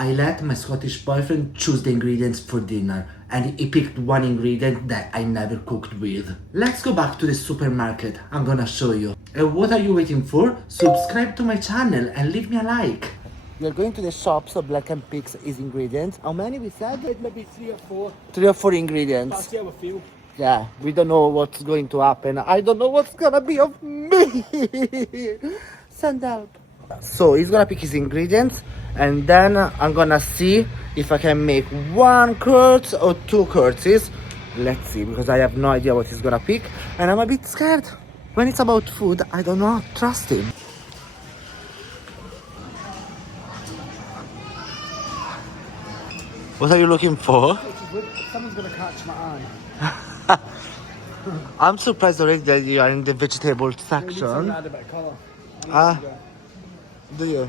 I let my Scottish boyfriend choose the ingredients for dinner, and he picked one ingredient that I never cooked with. Let's go back to the supermarket, I'm gonna show you. And what are you waiting for? Subscribe to my channel and leave me a like. We are going to the shop so Blair can pick his ingredients. How many we said? Maybe 3 or 4. 3 or 4 ingredients. That's how I feel. Yeah, we don't know what's going to happen. I don't know what's gonna be of me. Send help. So he's gonna pick his ingredients, and then I'm gonna see if I can make 1 curd or 2 curds. Let's see, because I have no idea what he's gonna pick, and I'm a bit scared. When it's about food, I don't know, trust him. What are you looking for? Someone's gonna catch my eye. I'm surprised already that you are in the vegetable section. Add a bit of colour. Do you?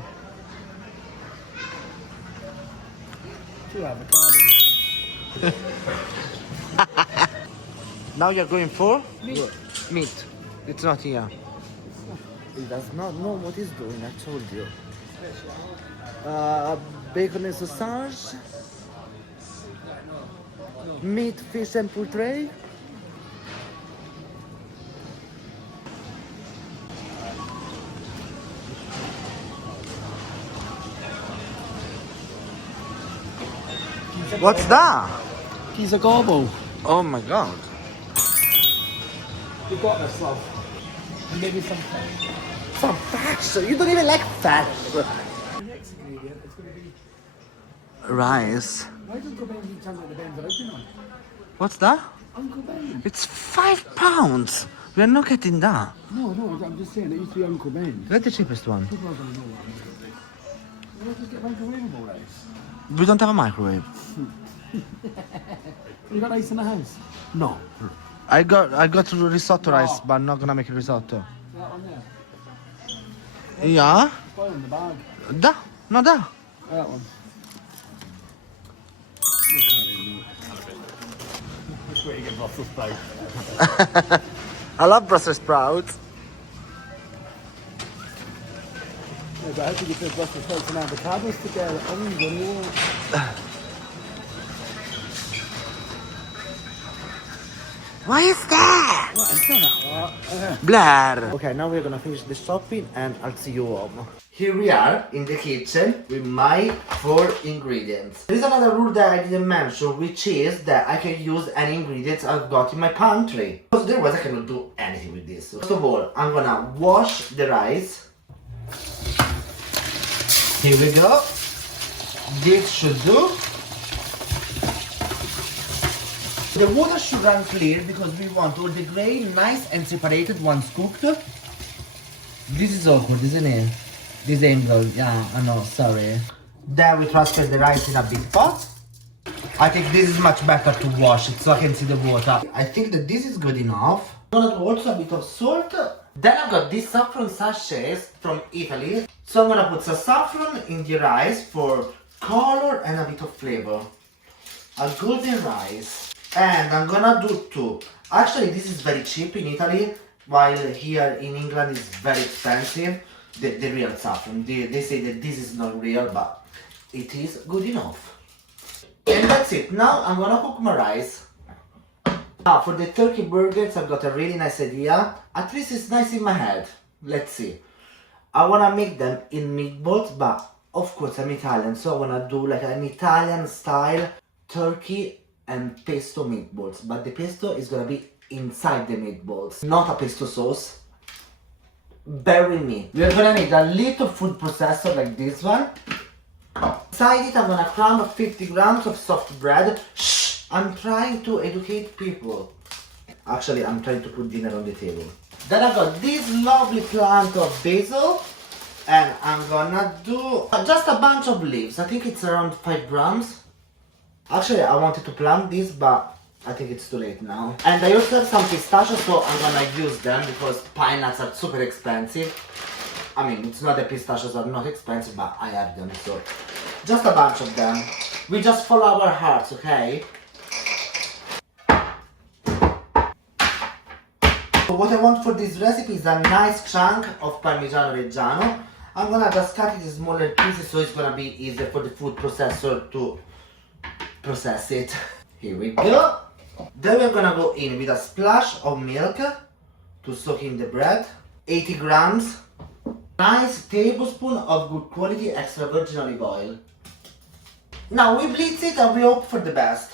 2 avocados. Now you're going for? Meat. Meat. It's not here. He does not know what he's doing, I told you. Bacon and sausage. Meat, fish and poultry. What's that? He's a gobble. Oh my god. You got this, love. And maybe some Some fats. You don't even like fats. The next ingredient is going to be... Rice. Why does Uncle Ben eat something like the Ben's original? What's that? Uncle Ben? It's £5. We are not getting that. No, I'm just saying, it used to be Uncle Ben. Get the cheapest one. People are going to know what I'm going to do. We'll just get microwavable rice. We don't have a microwave. You got rice in the house? No. I got risotto rice, but I'm not gonna make a risotto. That one there? Yeah? It's boiled in the bag. Da. No da. That one. That's where you get Brussels sprouts. I love Brussels sprouts. Yeah, but how could you put Brussels sprouts and avocados together? I mean, you know. What is that? What is that? Blair. Okay, now we're gonna finish the shopping and I'll see you home. Here we are in the kitchen with my 4 ingredients. There is another rule that I didn't mention, which is that I can use any ingredients I've got in my pantry. Because otherwise I cannot do anything with this. First of all, I'm gonna wash the rice. Here we go. This should do. The water should run clear because we want all the grain nice and separated once cooked. This is awkward, isn't it? This angle, yeah, I know, sorry. Then we transfer the rice in a big pot. I think this is much better to wash it so I can see the water. I think that this is good enough. I'm gonna do also a bit of salt. Then I've got these saffron sachets from Italy. So I'm gonna put some saffron in the rice for color and a bit of flavor. A golden rice. And I'm gonna do 2. Actually, this is very cheap in Italy, while here in England it's very expensive. The real saffron. They say that this is not real, but it is good enough. And that's it. Now I'm gonna cook my rice. Now for the turkey burgers, I've got a really nice idea. At least it's nice in my head. Let's see. I wanna make them in meatballs, but of course I'm Italian, so I wanna do like an Italian style turkey and pesto meatballs, but the pesto is gonna be inside the meatballs, not a pesto sauce. Bear with me. We're gonna need a little food processor like this one. Inside it I'm gonna cram 50 grams of soft bread. Shh! I'm trying to educate people. Actually, I'm trying to put dinner on the table. Then I got this lovely plant of basil, and I'm gonna do just a bunch of leaves. I think it's around 5 grams. Actually, I wanted to plant this, but I think it's too late now. And I also have some pistachios, so I'm gonna use them because pine nuts are super expensive. I mean, it's not that pistachios are not expensive, but I have them, so just a bunch of them. We just follow our hearts, okay? So what I want for this recipe is a nice chunk of Parmigiano Reggiano. I'm gonna just cut it in smaller pieces so it's gonna be easier for the food processor to process it. Here we go. Then we're gonna go in with a splash of milk to soak in the bread. 80 grams. Nice tablespoon of good quality extra virgin olive oil. Now we blitz it and we hope for the best.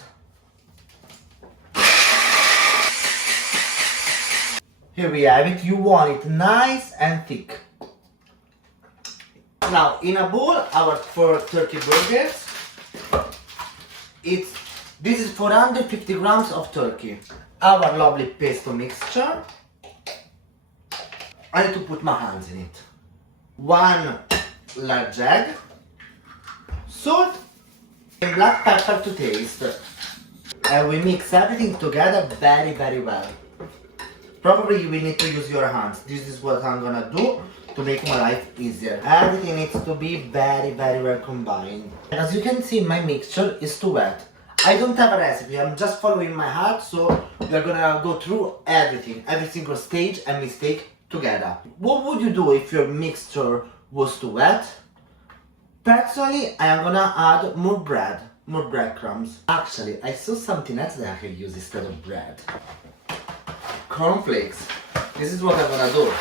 Here we have it. You want it nice and thick. Now in a bowl, our 4 turkey burgers. This is 450 grams of turkey. Our lovely pesto mixture. I need to put my hands in it. 1 large egg. Salt and black pepper to taste. And we mix everything together very, very well. Probably you will need to use your hands. This is what I'm gonna do to make my life easier. Everything needs to be very, very well combined. And as you can see, my mixture is too wet. I don't have a recipe, I'm just following my heart, so we're gonna go through everything, every single stage and mistake together. What would you do if your mixture was too wet? Personally, I am gonna add more breadcrumbs. Actually, I saw something else that I can use instead of bread. Cornflakes. This is what I'm gonna do.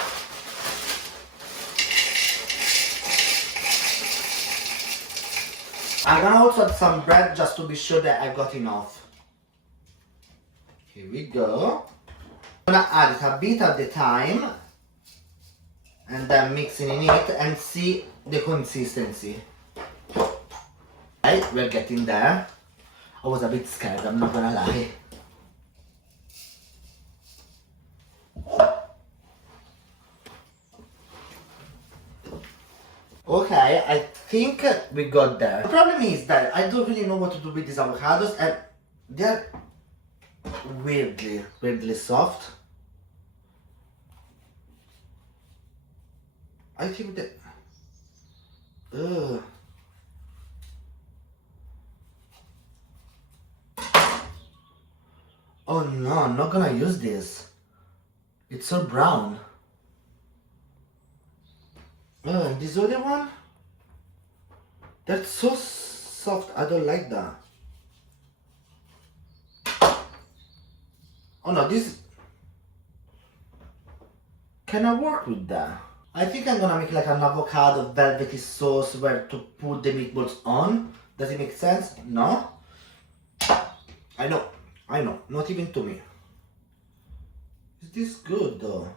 I'm gonna also add some bread just to be sure that I got enough. Here we go. I'm gonna add it a bit at the time and then mixing in it and see the consistency. Right, we're getting there. I was a bit scared, I'm not gonna lie. Okay, I think we got there. The problem is that I don't really know what to do with these avocados and they're weirdly soft. I think that... Ugh. Oh no, I'm not gonna use this. It's so brown. And this other one? That's so soft, I don't like that. Oh no, this... Can I work with that? I think I'm gonna make like an avocado velvety sauce where to put the meatballs on. Does it make sense? No? I know, not even to me. Is this good though?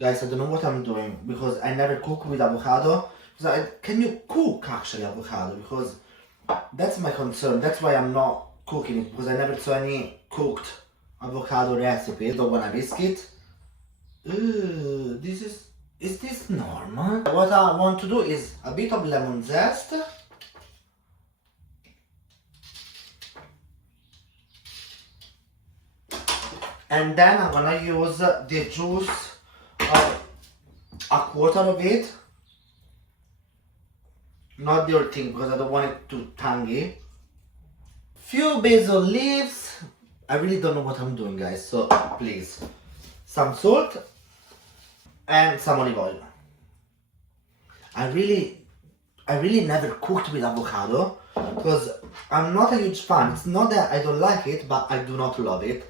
Guys, I don't know what I'm doing because I never cook with avocado. Can you cook actually avocado? Because that's my concern. That's why I'm not cooking it, because I never saw any cooked avocado recipe. Don't wanna risk it. Is this normal? What I want to do is a bit of lemon zest. And then I'm gonna use the juice of a quarter of it. Not the whole thing because I don't want it too tangy. Few basil leaves. I really don't know what I'm doing, guys, so please. Some salt and some olive oil. I really never cooked with avocado because I'm not a huge fan. It's not that I don't like it, but I do not love it.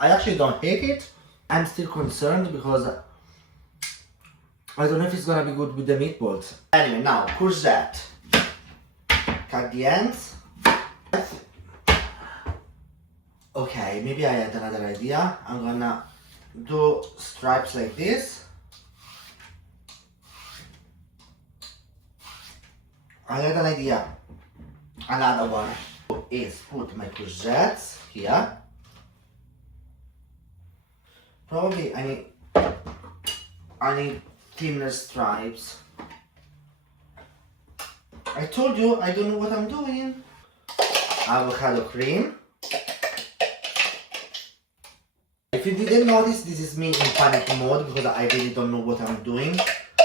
I actually don't hate it. I'm still concerned because I don't know if it's gonna be good with the meatballs. Anyway, now courgette. Cut the ends. Okay, maybe I had another idea. I'm gonna do stripes like this. I had an idea. Another one is put my courgettes here. Probably I need thinner stripes. I told you I don't know what I'm doing. Avocado cream. If you didn't notice, this is me in panic mode because I really don't know what I'm doing.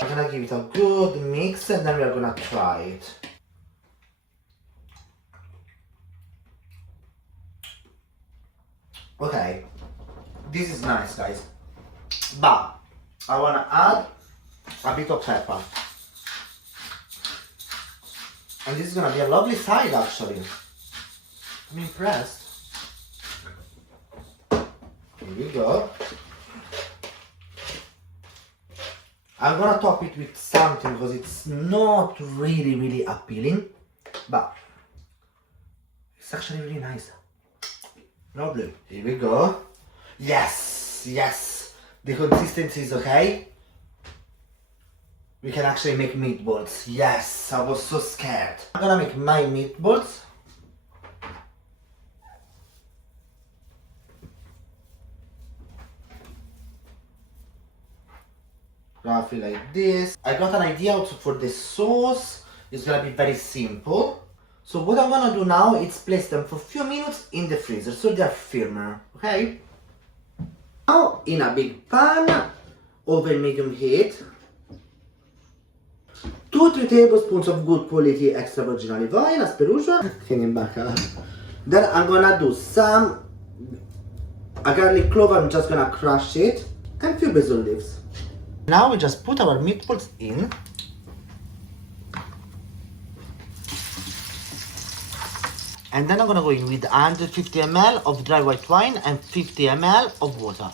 I'm gonna give it a good mix and then we're gonna try it. Okay, this is nice, guys, but I wanna add a bit of pepper. And this is gonna be a lovely side, actually. I'm impressed. Here we go. I'm gonna top it with something because it's not really appealing, but it's actually really nice. Lovely. Here we go. Yes, yes. The consistency is okay. We can actually make meatballs. Yes, I was so scared. I'm gonna make my meatballs. Roughly like this. I got an idea also for the sauce. It's gonna be very simple. So what I'm gonna do now is place them for a few minutes in the freezer so they're firmer, okay? Now in a big pan, over medium heat, 2-3 tablespoons of good quality extra virgin olive oil as per usual. Cleaning back up. Then I'm gonna do a garlic clove, I'm just gonna crush it, and a few basil leaves. Now we just put our meatballs in. And then I'm gonna go in with 150 ml of dry white wine and 50 ml of water.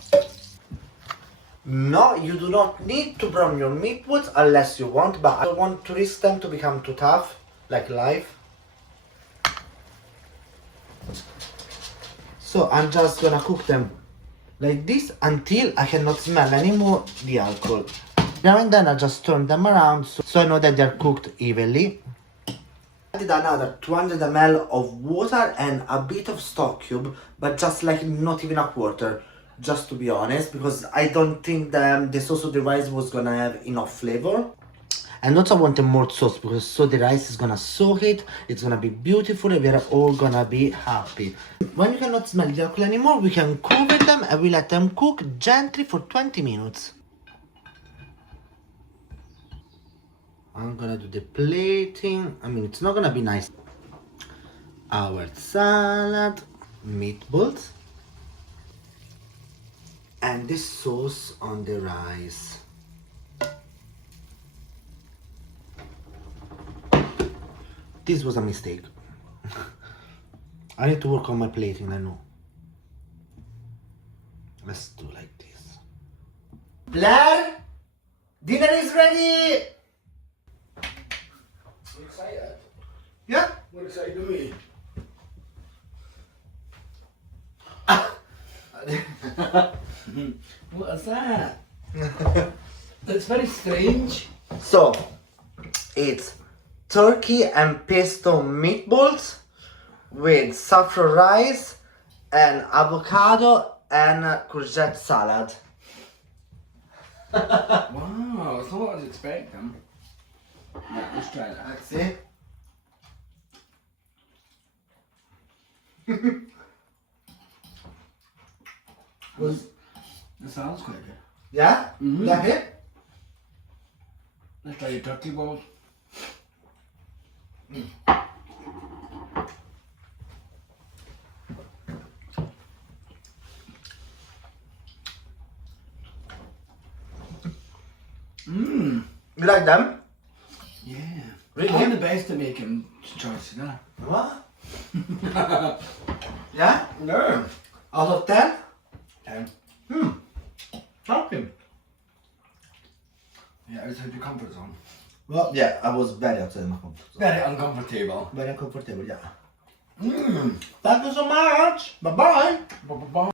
No, you do not need to brown your meatballs unless you want, but I don't want to risk them to become too tough, like life. So I'm just gonna cook them like this until I cannot smell anymore the alcohol. Now and then I just turn them around so I know that they're cooked evenly. I added another 200 ml of water and a bit of stock cube, but just like not even a quarter, just to be honest, because I don't think the sauce of the rice was gonna have enough flavor. And also I wanted more sauce because so the rice is gonna soak it, it's gonna be beautiful and we're all gonna be happy. When you cannot smell the alcohol anymore, we can cover them and we let them cook gently for 20 minutes. I'm gonna do the plating. I mean, it's not gonna be nice. Our salad, meatballs, and the sauce on the rice. This was a mistake. I need to work on my plating, I know. Let's do like this. Blair, dinner is ready! You excited? Yeah? What excited to me? What is that? It's very strange. So, it's turkey and pesto meatballs with saffron rice and avocado and courgette salad. Wow, that's not what I was expecting. Yeah, let's try that. Let's see. That sounds quite good. Yeah? Mhm. Like it? Let's try your turkey balls. Mmm. You like them? Yeah. Really? I'm the best at making choices, huh? What? Yeah? No. Out of 10? 10. Something. Yeah, outside your comfort zone. Well, yeah, I was very outside my comfort zone. Very uncomfortable. Very uncomfortable, yeah. Mmm. Thank you so much. Bye-bye. Bye-bye.